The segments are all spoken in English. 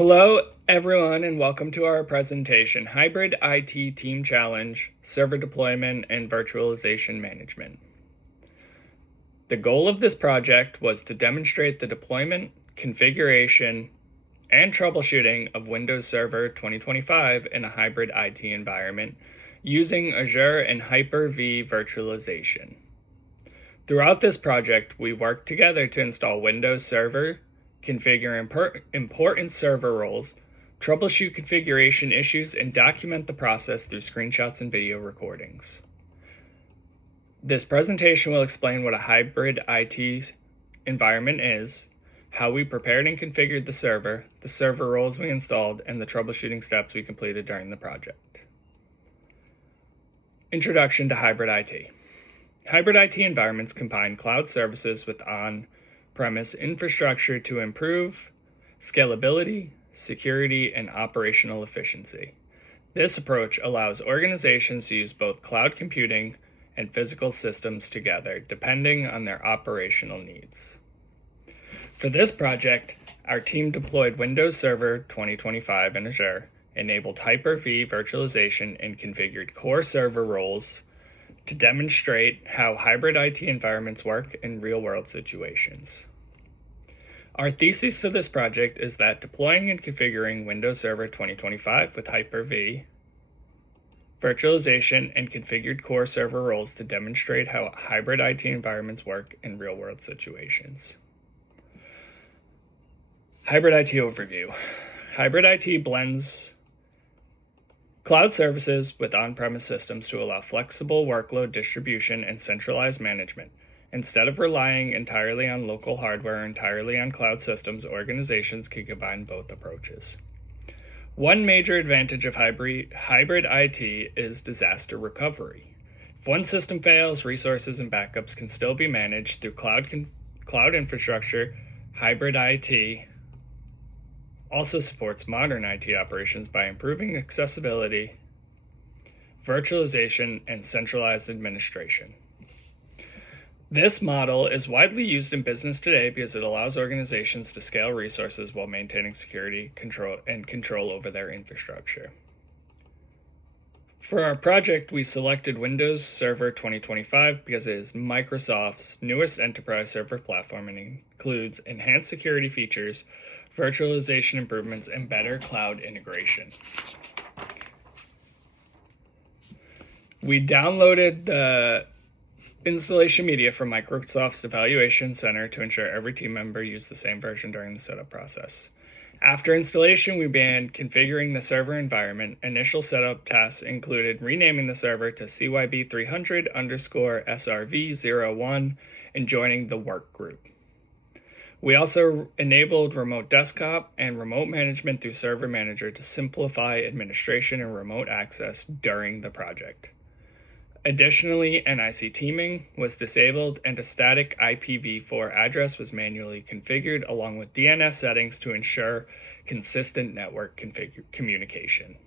Hello, everyone, and welcome to our presentation, Hybrid IT Team Challenge, Server Deployment and Virtualization Management. The goal of this project was to demonstrate the deployment, configuration, and troubleshooting of Windows Server 2025 in a hybrid IT environment using Azure and Hyper-V virtualization. Throughout this project, we worked together to install Windows Server, configure important server roles, troubleshoot configuration issues, and document the process through screenshots and video recordings. This presentation will explain what a hybrid IT environment is, how we prepared and configured the server roles we installed, and the troubleshooting steps we completed during the project. Introduction to hybrid IT. Hybrid IT environments combine cloud services with on-premise infrastructure to improve scalability, security, and operational efficiency. This approach allows organizations to use both cloud computing and physical systems together, depending on their operational needs. For this project, our team deployed Windows Server 2025 in Azure, enabled Hyper-V virtualization, and configured core server roles to demonstrate how hybrid IT environments work in real-world situations. Our thesis for this project is that deploying and configuring Windows Server 2025 with Hyper-V virtualization and configured core server roles to demonstrate how hybrid IT environments work in real-world situations. Hybrid IT overview. Hybrid IT blends cloud services with on-premise systems to allow flexible workload distribution and centralized management. Instead of relying entirely on local hardware or entirely on cloud systems, organizations can combine both approaches. One major advantage of hybrid IT is disaster recovery. If one system fails, resources and backups can still be managed through cloud infrastructure. Hybrid IT also supports modern IT operations by improving accessibility, virtualization, and centralized administration. This model is widely used in business today because it allows organizations to scale resources while maintaining security, control over their infrastructure. For our project, we selected Windows Server 2025 because it is Microsoft's newest enterprise server platform and includes enhanced security features, virtualization improvements, and better cloud integration. We downloaded the installation media from Microsoft's Evaluation Center to ensure every team member used the same version during the setup process. After installation, we began configuring the server environment. Initial setup tasks included renaming the server to CYB300_SRV01 and joining the work group. We also enabled remote desktop and remote management through Server Manager to simplify administration and remote access during the project. Additionally, NIC teaming was disabled and a static IPv4 address was manually configured along with DNS settings to ensure consistent network communication.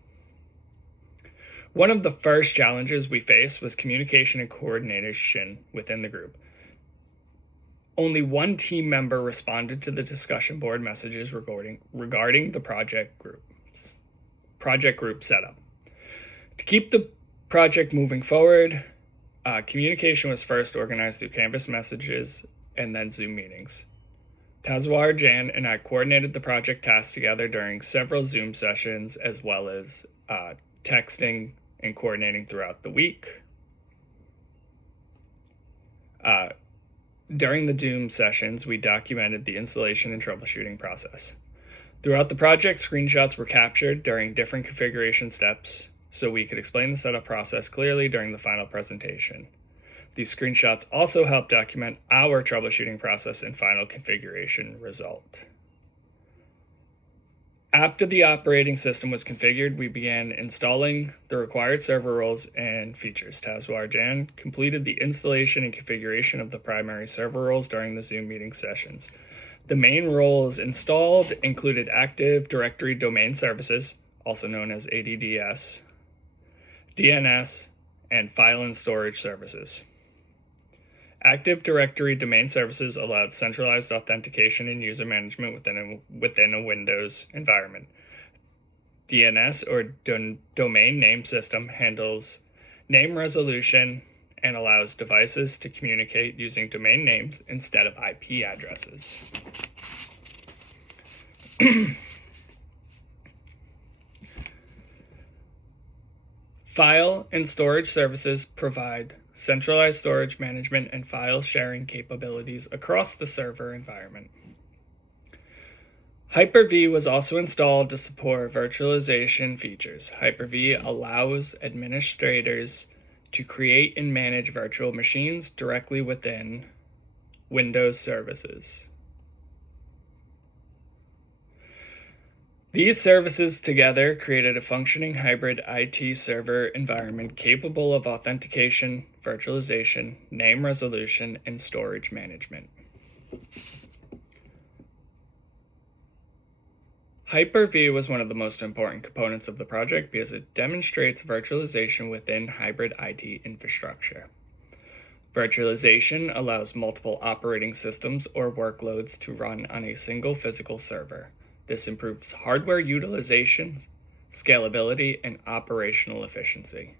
One of the first challenges we faced was communication and coordination within the group. Only one team member responded to the discussion board messages regarding the project group setup. To keep the project moving forward, communication was first organized through Canvas messages and then Zoom meetings. Tazwar Jan and I coordinated the project tasks together during several Zoom sessions, as well as texting and coordinating throughout the week. During the Zoom sessions, we documented the installation and troubleshooting process. Throughout the project, screenshots were captured during different configuration steps so we could explain the setup process clearly during the final presentation. These screenshots also help document our troubleshooting process and final configuration result. After the operating system was configured, we began installing the required server roles and features. Tazwar Jan completed the installation and configuration of the primary server roles during the Zoom meeting sessions. The main roles installed included Active Directory Domain Services, also known as ADDS, DNS, and File and Storage Services. Active Directory domain services allowed centralized authentication and user management within a Windows environment. DNS, or Domain Name System, handles name resolution and allows devices to communicate using domain names instead of IP addresses. File and storage services provide centralized storage management and file sharing capabilities across the server environment. Hyper-V was also installed to support virtualization features. Hyper-V allows administrators to create and manage virtual machines directly within Windows services. These services together created a functioning hybrid IT server environment capable of authentication, virtualization, name resolution, and storage management. Hyper-V was one of the most important components of the project because it demonstrates virtualization within hybrid IT infrastructure. Virtualization allows multiple operating systems or workloads to run on a single physical server. This improves hardware utilization, scalability, and operational efficiency.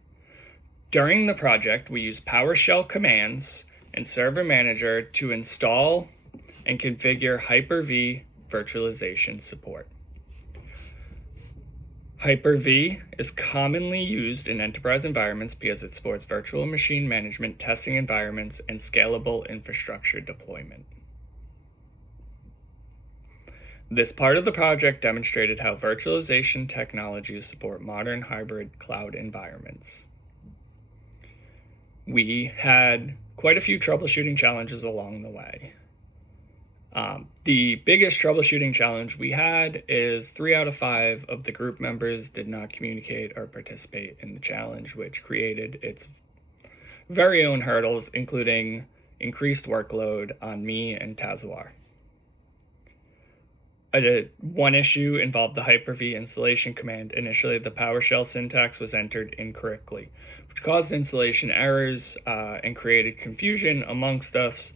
During the project, we used PowerShell commands and Server Manager to install and configure Hyper-V virtualization support. Hyper-V is commonly used in enterprise environments because it supports virtual machine management, testing environments, and scalable infrastructure deployment. This part of the project demonstrated how virtualization technologies support modern hybrid cloud environments. We had quite a few troubleshooting challenges along the way. The biggest troubleshooting challenge we had is 3 out of 5 of the group members did not communicate or participate in the challenge, which created its very own hurdles, including increased workload on me and Tazawar. One issue involved the Hyper-V installation command. Initially, the PowerShell syntax was entered incorrectly, which caused installation errors and created confusion amongst us.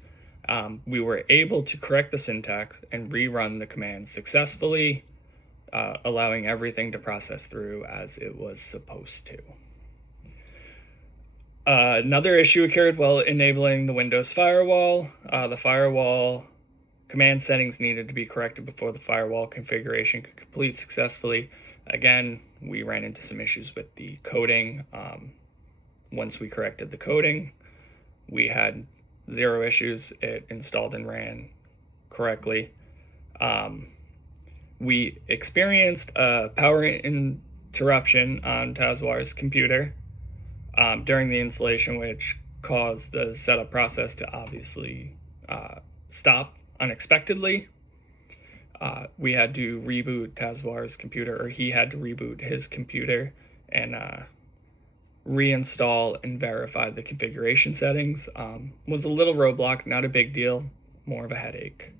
We were able to correct the syntax and rerun the command successfully, allowing everything to process through as it was supposed to. Another issue occurred while enabling the Windows firewall. The firewall command settings needed to be corrected before the firewall configuration could complete successfully. Again, we ran into some issues with the coding. Once we corrected the coding, we had 0 issues. It installed and ran correctly. We experienced a power interruption on Tazwar's computer during the installation, which caused the setup process to obviously stop unexpectedly. We had to reboot Tazwar's computer, or he had to reboot his computer and reinstall and verify the configuration settings. Was a little roadblock, not a big deal, more of a headache.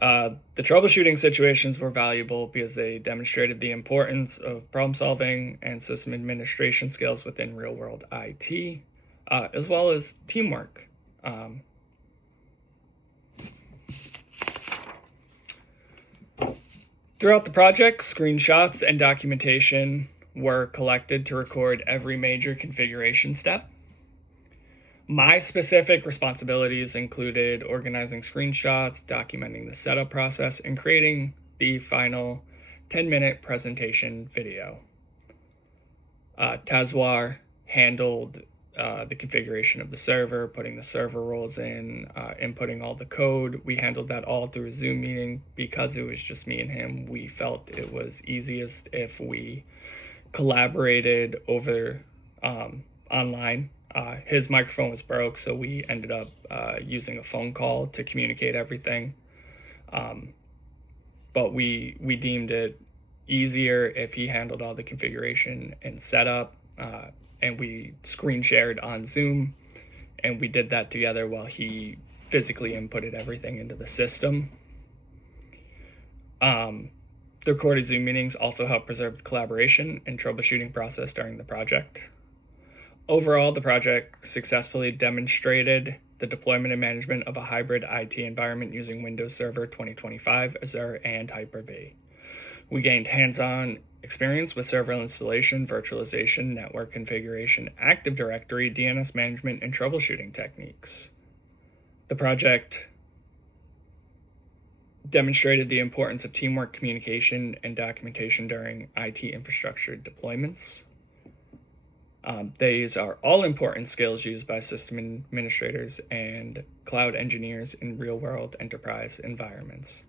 The troubleshooting situations were valuable because they demonstrated the importance of problem solving and system administration skills within real-world IT, as well as teamwork. Throughout the project, screenshots and documentation were collected to record every major configuration step. My specific responsibilities included organizing screenshots, documenting the setup process, and creating the final 10-minute presentation video. Tazwar handled the configuration of the server, putting the server roles in, inputting all the code. We handled that all through a Zoom meeting. Because it was just me and him, we felt it was easiest if we collaborated over online. His microphone was broke, so we ended up using a phone call to communicate everything. But we deemed it easier if he handled all the configuration and setup, and we screen shared on Zoom, and we did that together while he physically inputted everything into the system. The recorded Zoom meetings also help preserve the collaboration and troubleshooting process during the project. Overall, the project successfully demonstrated the deployment and management of a hybrid IT environment using Windows Server 2025, Azure, and Hyper-V. We gained hands-on experience with server installation, virtualization, network configuration, Active Directory, DNS management, and troubleshooting techniques. The project demonstrated the importance of teamwork, communication, and documentation during IT infrastructure deployments. These are all important skills used by system administrators and cloud engineers in real-world enterprise environments.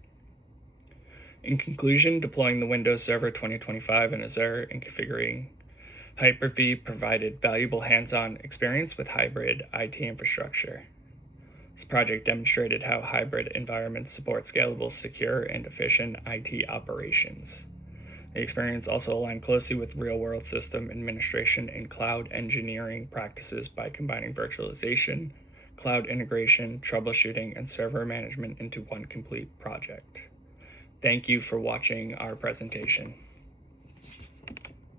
In conclusion, deploying the Windows Server 2025 in Azure and configuring Hyper-V provided valuable hands-on experience with hybrid IT infrastructure. This project demonstrated how hybrid environments support scalable, secure, and efficient IT operations. The experience also aligned closely with real-world system administration and cloud engineering practices by combining virtualization, cloud integration, troubleshooting, and server management into one complete project. Thank you for watching our presentation.